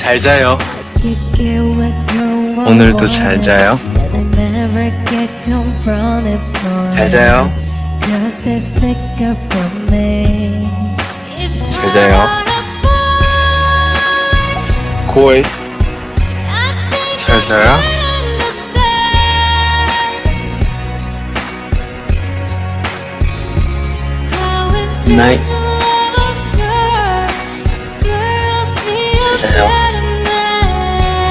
잘 자요. 오늘도 잘 자요. 잘 자요. 잘 자요. 고이. 잘 자요. 나잇. 잘 자요.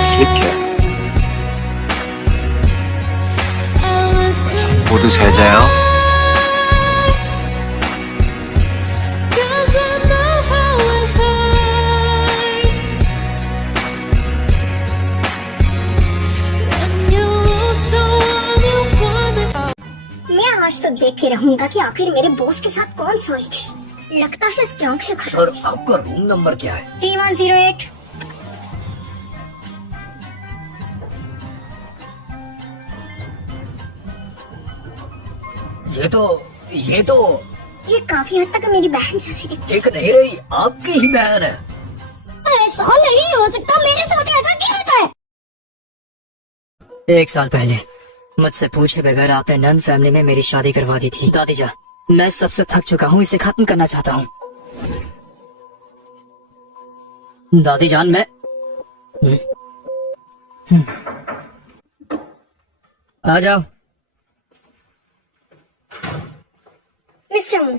슬퍼요. 모두 잘 자요. मैं आज तो देखते रहूंगा कि आखिर मेरे बॉस के साथ कौन सोई थी। लगता है इसकी आंखें खराब। सर, आपका रूम नंबर क्या है? 3108। ये काफी हद तक मेरी बहन जैसी दिखती दिख नहीं रही, आपकी ही बहन है। है। ऐसा नहीं हो सकता, मेरे साथ ऐसा क्यों होता है? 1 साल पहले मुझसे पूछे बगैर आपने नन फैमिली में मेरी शादी करवा दी थी। दादी जान, मैं सबसे थक चुका हूँ, इसे खत्म करना चाहता हूँ। दादी जान, मैं आ जाओ। मिस्टर मू,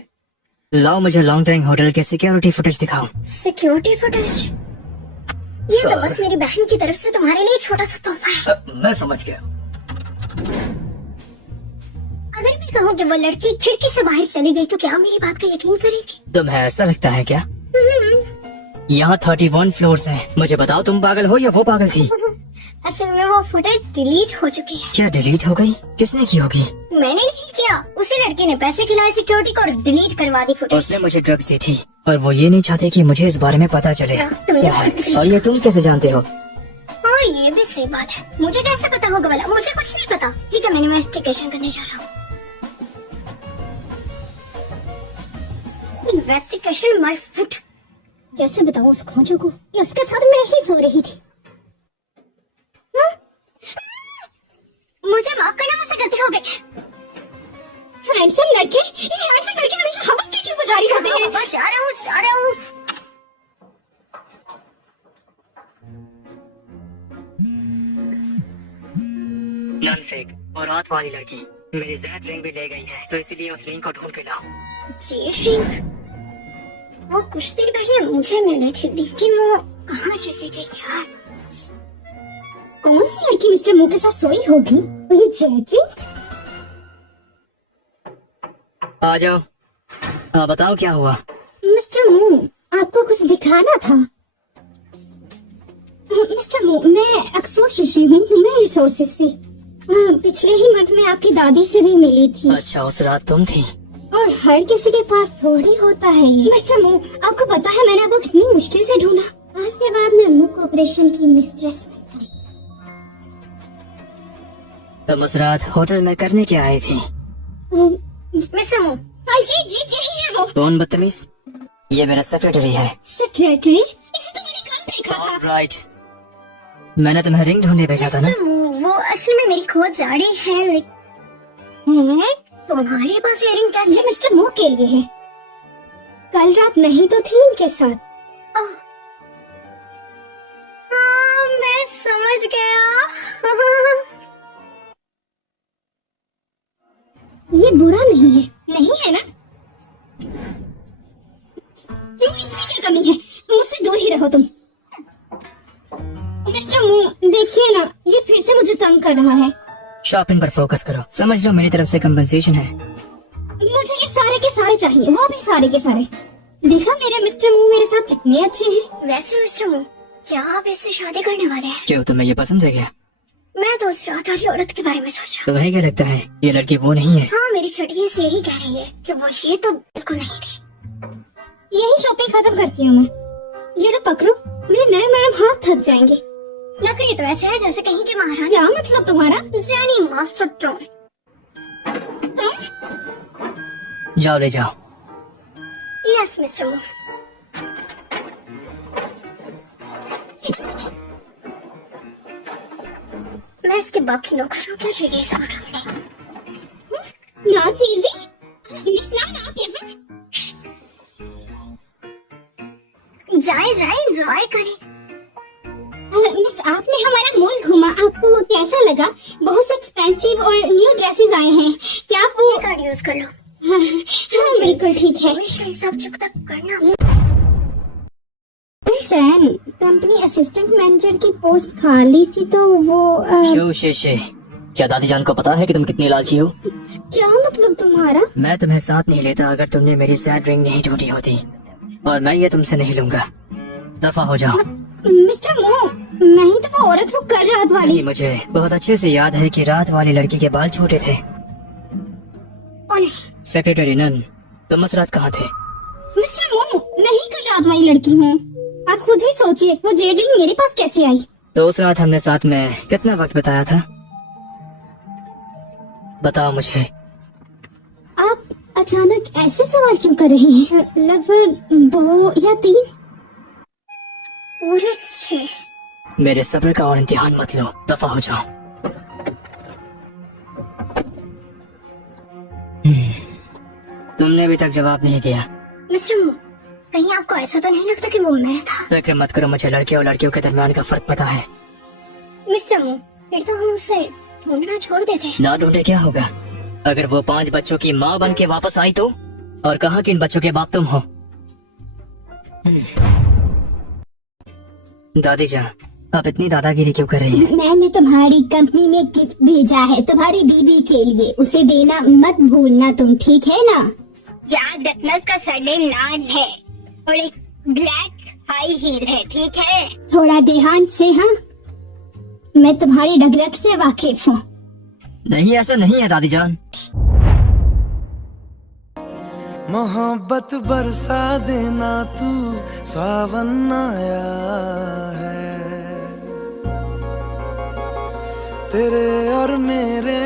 लाओ मुझे लॉन्ग टाइम होटल के सिक्योरिटी फुटेज दिखाओ। Security footage? ये तो बस मेरी बहन की तरफ से तुम्हारे लिए छोटा सा तोहफा है। मैं समझ गया। अगर मैं कहूँ कि वो लड़की खिड़की से बाहर चली गई तो क्या मेरी बात का यकीन करेगी? तुम्हें ऐसा लगता है क्या? यहाँ 31 फ्लोर्स हैं। मुझे बताओ, तुम पागल हो या वो पागल थी? असल में वो फुटेज डिलीट हो चुकी है। क्या डिलीट हो गई? किसने की होगी? मैंने नहीं किया, उसी लड़की ने पैसे खिलाए सिक्योरिटी को और डिलीट करवा दी फुटेज। उसने मुझे ड्रग्स दी थी और वो ये नहीं चाहती कि मुझे इस बारे में पता चले। क्या है? और ये तुम कैसे जानते हो? हाँ, ये भी सही बात है। मुझे कैसे पता होगा वाला? मुझे कुछ नहीं पता। ठीक है, मैं इन्वेस्टिगेशन करने जा रहा हूँ। Investigation my foot. कैसे बताऊँ उस खोजों को कि उसके साथ मैं ही सो रही थी? मुझे माफ करना, मुझसे गलती हो गई। हैंडसम लड़के, ये हैंडसम लड़के हमेशा हवस की क्यों गुजारी करते हैं? जा रहा हूँ। नन फेक और रात वाली लड़की मेरी जेड रिंग भी ले गई है, तो इसीलिए उस रिंग को ढूंढ के लाओ। Z ring? वो कुछ देर पहले मुझे मिली थी, लेकिन वो कहाँ चली गई यार? कौन सी लड़की मिस्टर मू के साथ सोई होगी? ये जेड रिंग? आ जाओ। बताओ क्या हुआ? मिस्टर मू, आपको कुछ दिखाना था। मिस्टर मू, मैं अक्सर शीशी हूँ, मैं रिसोर्सेज से। पिछले ही मंथ में आपकी दादी से भी मिली थी। अच्छा, उस रात तुम थी? और हर किसी के पास थोड़ी होता है ये। मिस्टर मू, आपको पता है मैंने आपको कितनी मुश्किल से ढूंढा। आज के बाद मैं मू कॉर्पोरेशन की मिस्ट्रेस बन जाऊंगी। तुम उस रात होटल में करने क्या आए थे? मिस्टर मू, जी यही है वो। कौन बदतमीज? ये मेरा सेक्रेटरी है। सेक्रेटरी? इसे तो मैंने कल देखा था। राइट, मैंने तुम्हें रिंग ढूंढने भेजा था ना? मिस्टर मू, वो असल में मेरी खोज जारी है, लेकिन तुम्हारे पास ये रिंग कैसे? ये मिस्टर मू के लिए है। कल रात नहीं तो थी इनके साथ। मैं समझ गया। ये बुरा नहीं है, नहीं है ना? क्यों, इसमें क्या कमी है? मुझसे दूर ही रहो तुम। मिस्टर मू, देखिए ना, ये फिर से मुझे तंग कर रहा है। शॉपिंग पर फोकस करो। समझ लो मेरी तरफ से कंपनसेशन है। मुझे ये सारे के सारे चाहिए, वो भी सारे के सारे। देखा मेरे मिस्टर मू मेरे साथ कितने अच्छे हैं। वैसे मिस्टर मू, क्या आप इससे शादी करने वाले हैं? क्यों, तुम्हें ये पसंद है क्या? मैं तो उस रात वाली औरत के बारे में सोच रहा हूँ। तुम्हें क्या लगता है ये लड़की वो नहीं है? हाँ, मेरी छठी से यही कह रही है कि वो ये तो बिल्कुल नहीं थी। यही शॉपिंग खत्म करती हूँ मैं। ये तो पकड़ो, मेरे नरम नरम हाथ थक जाएंगे। लकड़ी तो ऐसे है जैसे कहीं के महाराज। क्या मतलब तुम्हारा? जानी मास्टर ट्रोन। जाओ, ले जाओ। यस मिस्टर मू। मैं इसके बाकी नौकरों क्या चाहिए सब नॉट इजी मिस नान आप यहाँ जाए एंजॉय करें। मिस आपने हमारा मॉल घुमा, आपको कैसा लगा? बहुत से एक्सपेंसिव और न्यू ड्रेसेस आए हैं, क्या आप वो कार्ड यूज कर लो? हाँ बिल्कुल ठीक है। सब चुकता करना। चैन कंपनी असिस्टेंट मैनेजर की पोस्ट खाली थी तो वो शो शेशे, क्या दादी जान को पता है कि तुम कितनी लालची हो? क्या मतलब तुम्हारा? मैं तुम्हें साथ नहीं लेता अगर तुमने मेरी सैड रिंग नहीं ढूंढी होती, और मैं ये तुमसे नहीं लूंगा। दफा हो जाओ। मिस्टर मो, नहीं तो वो औरत वो कर रात वाली। नहीं, मुझे बहुत अच्छे से याद है कि रात वाली लड़की के बाल छोटे थे। सेक्रेटरी नन, तुम उस रात कहाँ थे? मिस्टर मो, मैं ही कल रात वाली लड़की हूँ। आप खुद ही सोचिए वो जेडलिंग मेरे पास कैसे आई? तो उस रात हमने साथ में कितना वक्त बिताया था? बताओ मुझे। आप अचानक ऐसे सवाल क्यों कर रहे हैं? लगभग 2 या 3 पूरे 6। मेरे सब्र का और इम्तिहान मत लो, दफा हो जाओ। तुमने अभी तक जवाब नहीं दिया। मिस्टर मो, कहीं आपको ऐसा तो नहीं लगता कि वो मैं था? फिक्र मत करो, मुझे लड़के और लड़कियों के दरमियान का फर्क पता है। मिस्टर मो, फिर तो हम उसे ढूंढना छोड़ देते। ना ढूंढे क्या होगा? अगर वो 5 बच्चों की माँ बन के वापस आई तो? और कहा कि इन बच्चों के बाप तुम हो। दादी जान, आप इतनी दादागिरी क्यों कर रही हैं? मैंने तुम्हारी कंपनी में गिफ्ट भेजा है तुम्हारी बीबी के लिए, उसे देना मत भूलना तुम, ठीक है ना? याद रखना उसका सरनेम नान है और एक ब्लैक हाई हील है, ठीक है? थोड़ा ध्यान से। हाँ, मैं तुम्हारी डगरग से वाकिफ हूँ। नहीं, ऐसा नहीं है दादी जान। मोहब्बत बरसा देना तू, सावन आया है। तेरे और मेरे